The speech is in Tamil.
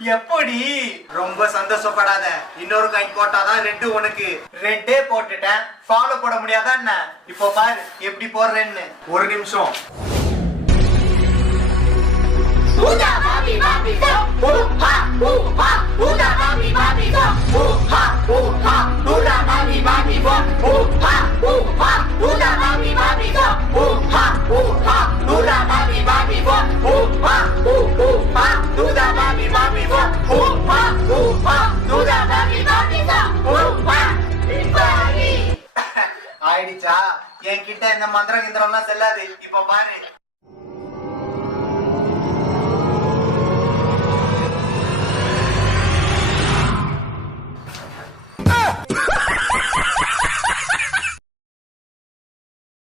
எப்படி? ரொம்ப சந்தோஷப்படாத, இன்னொரு காயின் போட்டாதான் ரெட்டு உனக்கு. ரெட்டே போட்டுட்டேன், ஃபாலோ போட முடியாதா என்ன? இப்போ பாரு எப்படி போடுறேன்னு. ஒரு நிமிஷம். ஆயிடுச்சா? என்கிட்ட இந்த மந்திரம் கிந்திரம் எல்லாம் செல்லாது. இப்ப பாரு.